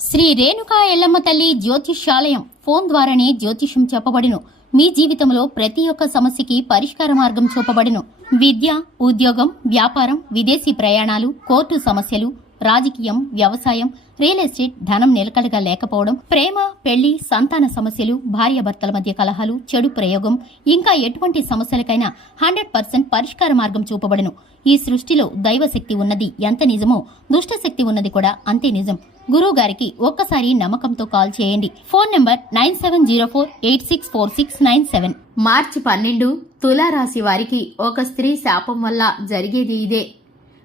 శ్రీ రేణుకా ఎల్లమ్మ తల్లి జ్యోతిష్యాలయం ఫోన్ ద్వారానే జ్యోతిష్యం చెప్పబడును. మీ జీవితంలో ప్రతి ఒక్క సమస్యకి పరిష్కార మార్గం చూపబడును. విద్య, ఉద్యోగం, వ్యాపారం, విదేశీ ప్రయాణాలు, కోర్టు సమస్యలు, రాజకీయం, వ్యవసాయం, రియల్ ఎస్టేట్, ధనం నిలకడగా లేకపోవడం, ప్రేమ, పెళ్లి, సంతాన సమస్యలు, భార్యాభర్తల మధ్య కలహాలు, చెడు ప్రయోగం, ఇంకా ఎటువంటి సమస్యలకైనా 100% పరిష్కార మార్గం చూపబడును. ఈ సృష్టిలో దైవశక్తి ఉన్నది ఎంత నిజమో దుష్టశక్తి ఉన్నది కూడా అంతే నిజం. గురువు గారికి ఒక్కసారి నమ్మకంతో కాల్ చేయండి. Phone number 9704864697. మార్చి 12 తులారాశి వారికి ఒక స్త్రీ శాపం వల్ల జరిగేది ఇదే.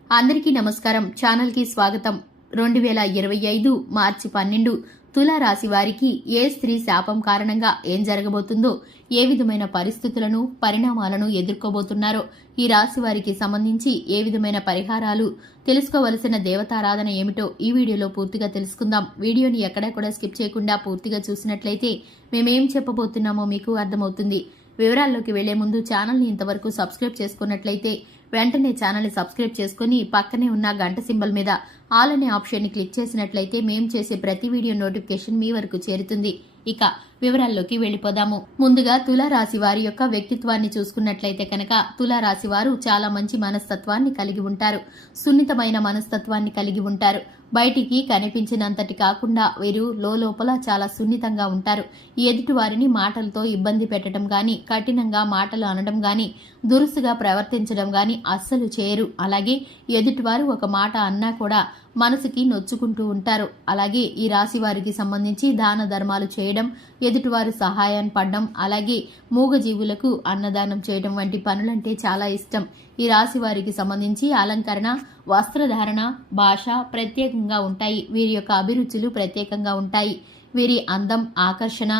అందరికీ నమస్కారం. ఛానల్ కి స్వాగతం. 2025 మార్చి 12 తులారాశి వారికి ఏ స్త్రీ శాపం కారణంగా ఏం జరగబోతుందో, ఏ విధమైన పరిస్థితులను, పరిణామాలను ఎదుర్కోబోతున్నారో, ఈ రాశి వారికి సంబంధించి ఏ విధమైన పరిహారాలు, తెలుసుకోవలసిన దేవతారాధన ఏమిటో ఈ వీడియోలో పూర్తిగా తెలుసుకుందాం. వీడియోని ఎక్కడా కూడా స్కిప్ చేయకుండా పూర్తిగా చూసినట్లయితే మేమేం చెప్పబోతున్నామో మీకు అర్థమవుతుంది. వివరాల్లోకి వెళ్లే ముందు ఛానల్ని ఇంతవరకు సబ్స్క్రైబ్ చేసుకున్నట్లయితే వెంటనే ఛానల్ని సబ్స్క్రైబ్ చేసుకుని పక్కనే ఉన్న గంట సింబల్ మీద ఆల్ అనే ఆప్షన్ని క్లిక్ చేసినట్లయితే మేం చేసే ప్రతి వీడియో నోటిఫికేషన్ మీ వరకు చేరుతుంది. ఇక వివరాల్లోకి వెళ్లిపోదాము. ముందుగా తులారాశి వారి యొక్క వ్యక్తిత్వాన్ని చూసుకున్నట్లయితే కనుక తులారాశి వారు చాలా మంచి మనస్తత్వాన్ని కలిగి ఉంటారు. సున్నితమైన మనస్తత్వాన్ని కలిగి ఉంటారు. బయటికి కనిపించినంతటి కాకుండా వీరు లోపల చాలా సున్నితంగా ఉంటారు. ఎదుటి వారిని మాటలతో ఇబ్బంది పెట్టడం గాని, కఠినంగా మాటలు అనడం గాని, దురుసుగా ప్రవర్తించడం గాని అస్సలు చేయరు. అలాగే ఎదుటివారు ఒక మాట అన్నా కూడా మనసుకి నొచ్చుకుంటూ ఉంటారు. అలాగే ఈ రాశి వారికి సంబంధించి దాన ధర్మాలు చేయడం, ఎదుటివారు సహాయాన్ని పడడం, అలాగే మూగజీవులకు అన్నదానం చేయడం వంటి పనులంటే చాలా ఇష్టం. ఈ రాశి వారికి సంబంధించి అలంకరణ, వస్త్రధారణ, భాష ప్రత్యేకంగా ఉంటాయి. వీరి యొక్క అభిరుచులు ప్రత్యేకంగా ఉంటాయి. వీరి అందం, ఆకర్షణ,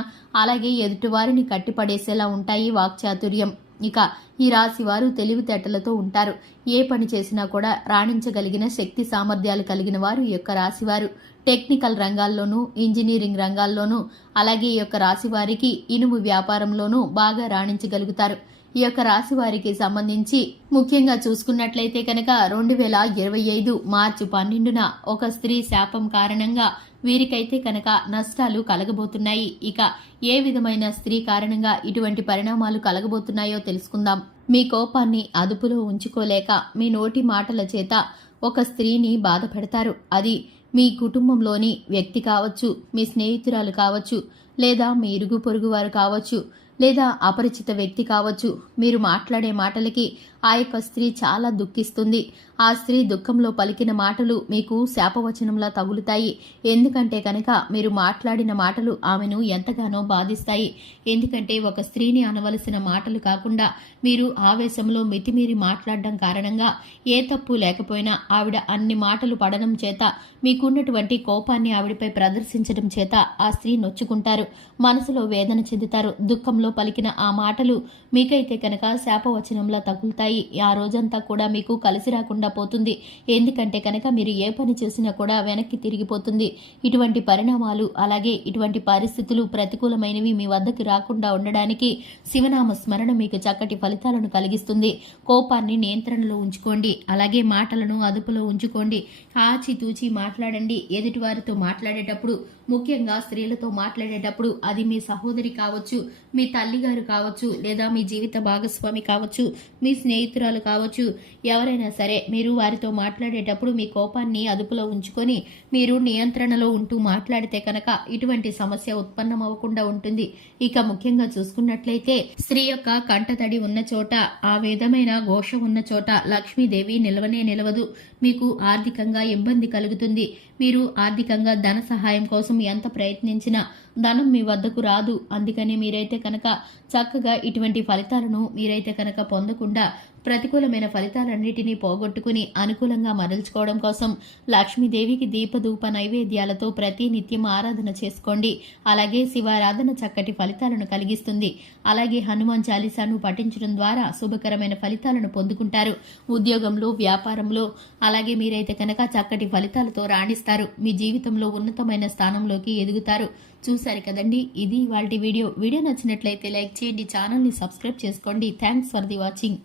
అలాగే ఎదుటివారిని కట్టిపడేసేలా ఉంటాయి వాక్చాతుర్యం. ఇక ఈ రాశి వారు తెలివితేటలతో ఉంటారు. ఏ పని చేసినా కూడా రాణించగలిగిన శక్తి సామర్థ్యాలు కలిగిన వారు ఈ యొక్క రాశివారు. టెక్నికల్ రంగాల్లోనూ, ఇంజనీరింగ్ రంగాల్లోనూ, అలాగే ఈ యొక్క రాశి వారికి ఇనుము వ్యాపారంలోనూ బాగా రాణించగలుగుతారు. ఈ యొక్క రాశి వారికి సంబంధించి ముఖ్యంగా చూసుకున్నట్లయితే కనుక 2025 మార్చి 12న ఒక స్త్రీ శాపం కారణంగా వీరికైతే కనుక నష్టాలు కలగబోతున్నాయి. ఇక ఏ విధమైన స్త్రీ కారణంగా ఇటువంటి పరిణామాలు కలగబోతున్నాయో తెలుసుకుందాం. మీ కోపాన్ని అదుపులో ఉంచుకోలేక మీ నోటి మాటల చేత ఒక స్త్రీని బాధ పెడతారు. అది మీ కుటుంబంలోని వ్యక్తి కావచ్చు, మీ స్నేహితురాలు కావచ్చు, లేదా మీ ఇరుగు పొరుగు వారు కావచ్చు, లేదా అపరిచిత వ్యక్తి కావచ్చు. మీరు మాట్లాడే మాటలకి ఆ యొక్క స్త్రీ చాలా దుఃఖిస్తుంది. ఆ స్త్రీ దుఃఖంలో పలికిన మాటలు మీకు శాపవచనంలా తగులుతాయి. ఎందుకంటే కనుక మీరు మాట్లాడిన మాటలు ఆమెను ఎంతగానో బాధిస్తాయి. ఎందుకంటే ఒక స్త్రీని అనవలసిన మాటలు కాకుండా మీరు ఆవేశంలో మితిమీరి మాట్లాడడం కారణంగా ఏ తప్పు లేకపోయినా ఆవిడ అన్ని మాటలు పడడం చేత, మీకున్నటువంటి కోపాన్ని ఆవిడపై ప్రదర్శించడం చేత ఆ స్త్రీ నొచ్చుకుంటారు, మనసులో వేదన చెందుతారు. దుఃఖంలో పలికిన ఆ మాటలు మీకైతే కనుక శాపవచనంలా తగులుతాయి. ఆ రోజంతా కూడా మీకు కలిసి రాకుండా పోతుంది. ఎందుకంటే కనుక మీరు ఏ పని చేసినా కూడా వెనక్కి తిరిగిపోతుంది. ఇటువంటి పరిణామాలు, అలాగే ఇటువంటి పరిస్థితులు ప్రతికూలమైనవి మీ వద్దకు రాకుండా ఉండడానికి శివనామ స్మరణ మీకు చక్కటి ఫలితాలను కలిగిస్తుంది. కోపాన్ని నియంత్రణలో ఉంచుకోండి. అలాగే మాటలను అదుపులో ఉంచుకోండి. ఆచితూచి మాట్లాడండి. ఎదుటివారితో మాట్లాడేటప్పుడు, ముఖ్యంగా స్త్రీలతో మాట్లాడేటప్పుడు, అది మీ సహోదరి కావచ్చు, మీ తల్లిగారు కావచ్చు, లేదా మీ జీవిత భాగస్వామి కావచ్చు, మీ స్నేహితురాలు కావచ్చు, ఎవరైనా సరే మీరు వారితో మాట్లాడేటప్పుడు మీ కోపాన్ని అదుపులో ఉంచుకొని మీరు నియంత్రణలో ఉంటూ మాట్లాడితే కనుక ఇటువంటి సమస్య ఉత్పన్నమవ్వకుండా ఉంటుంది. ఇక ముఖ్యంగా చూసుకున్నట్లయితే స్త్రీ యొక్క కంటతడి ఉన్న చోట, ఆ విధమైన ఘోష ఉన్న చోట లక్ష్మీదేవి నిలవనే నిలవదు. మీకు ఆర్థికంగా ఇబ్బంది కలుగుతుంది. మీరు ఆర్థికంగా ధన సహాయం కోసం ఎంత ప్రయత్నించినా ధనం మీ వద్దకు రాదు. అందుకని మీరైతే కనుక చక్కగా ఇటువంటి ఫలితాలను మీరైతే కనుక పొందకుండా ప్రతికూలమైన ఫలితాలన్నిటినీ పోగొట్టుకుని అనుకూలంగా మరల్చుకోవడం కోసం లక్ష్మీదేవికి దీపధూప నైవేద్యాలతో ప్రతి నిత్యం ఆరాధన చేసుకోండి. అలాగే శివారాధన చక్కటి ఫలితాలను కలిగిస్తుంది. అలాగే హనుమాన్ చాలీసాను పఠించడం ద్వారా శుభకరమైన ఫలితాలను పొందుకుంటారు. ఉద్యోగంలో, వ్యాపారంలో అలాగే మీరైతే కనుక చక్కటి ఫలితాలతో రాణిస్తారు. మీ జీవితంలో ఉన్నతమైన స్థానంలోకి ఎదుగుతారు. చూశారు కదండి, ఇది ఇవాల్టి వీడియో. వీడియో నచ్చినట్లయితే లైక్ చేయండి, ఛానల్ని సబ్స్క్రైబ్ చేసుకోండి. Thanks for the watching.